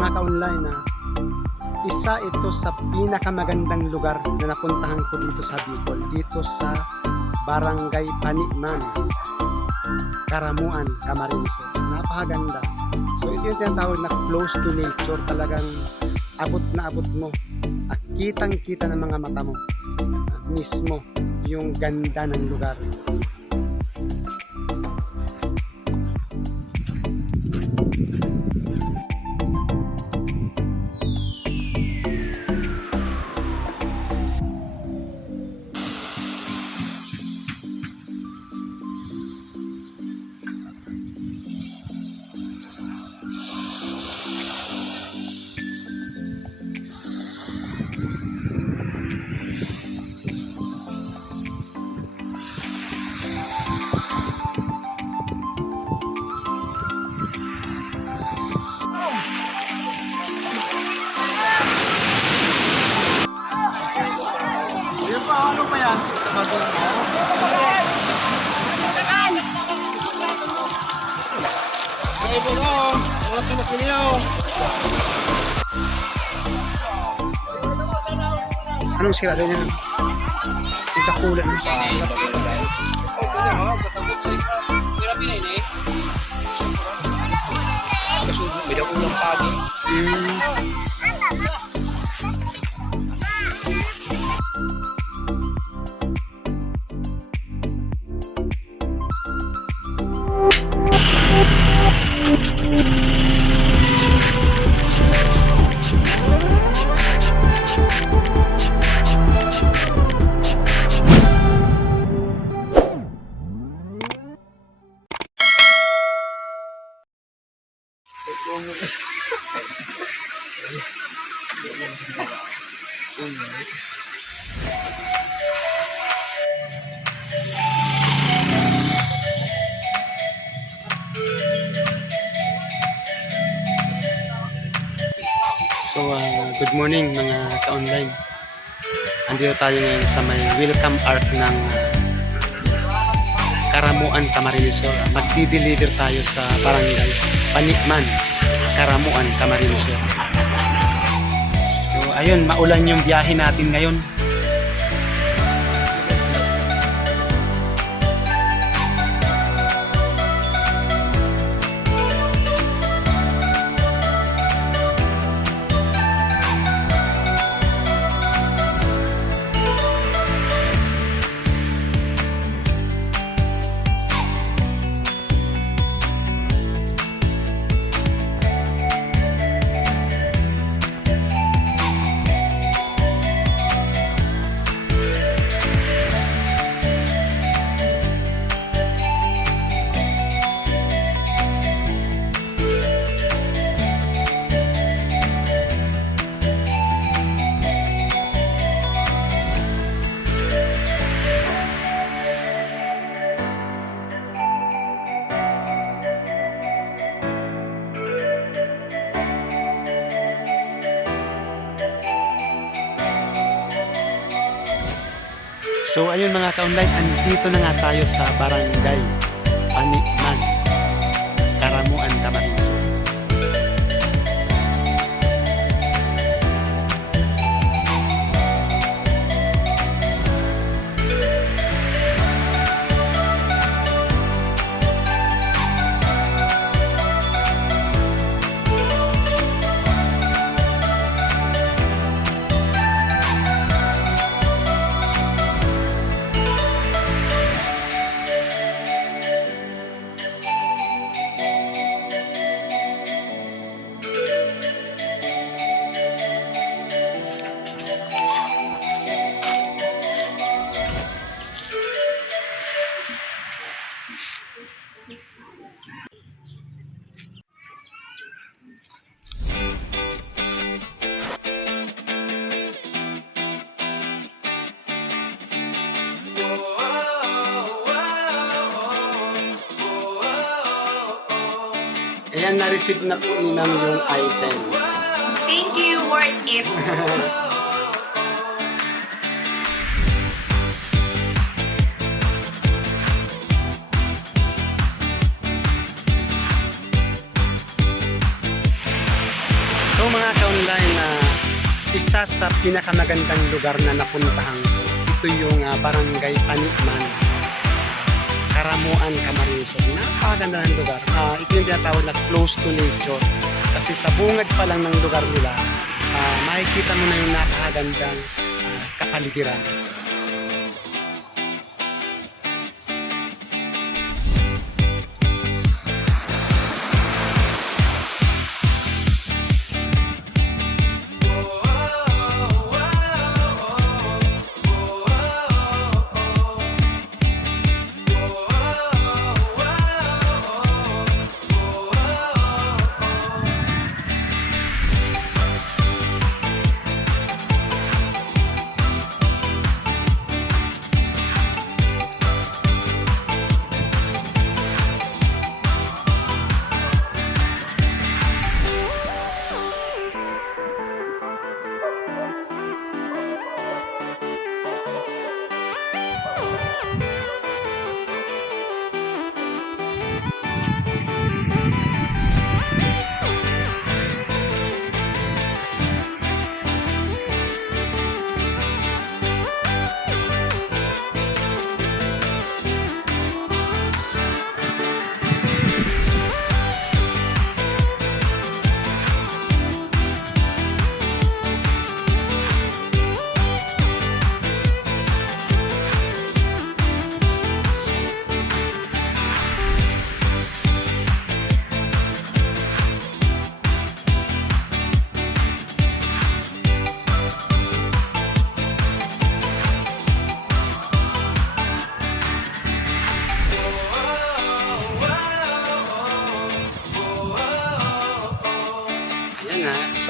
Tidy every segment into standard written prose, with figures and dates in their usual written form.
mga ka-online na isa ito sa pinakamagandang lugar na napuntahan ko dito sa Bicol, dito sa Barangay Paniman, Karamuan, Camarines Sur. Napakaganda. So ito yung tinatawag na close to nature, talagang abot na abot mo at kitang-kita ng mga mata mo mismo yung ganda ng lugar. Ano pa yan? Anong sira doon yan? Yung sakulan mo sa Beda ulang pagi. So, good morning mga ka-online. Andito tayo ngayon sa may welcome arc ng Karamuan, Camarines Sur. Magdi-deliver tayo sa Barangay Paniman, Karamuan, Camarines Sur. So, ayun, maulan yung biyahe natin ngayon. So ayun mga ka-online, andito na nga tayo sa Barangay Paniman, Karamuan, Camarines Sur. Ayan, na-receive na po ninang yung item. Thank you, worth it. isa sa pinakamagandang lugar na napuntahan ko. Ito yung Barangay Tanikman, Karamuan, Camarines Sur. Napakaganda ng lugar. Ito yung tinatawag na close to nature. Kasi sa bungad pa lang ng lugar nila, makikita mo na yung napakagandang kapaligiran.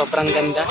Sobrang ganda.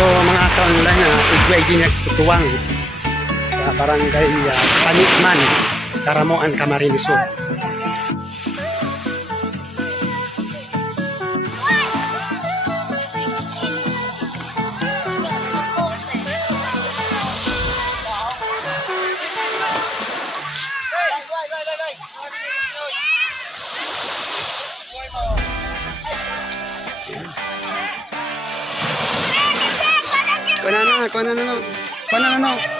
So mga ka-online, igway din nagtutuwang sa barangay Tanikman, Karamuan, Camarines Sur. Kuha na.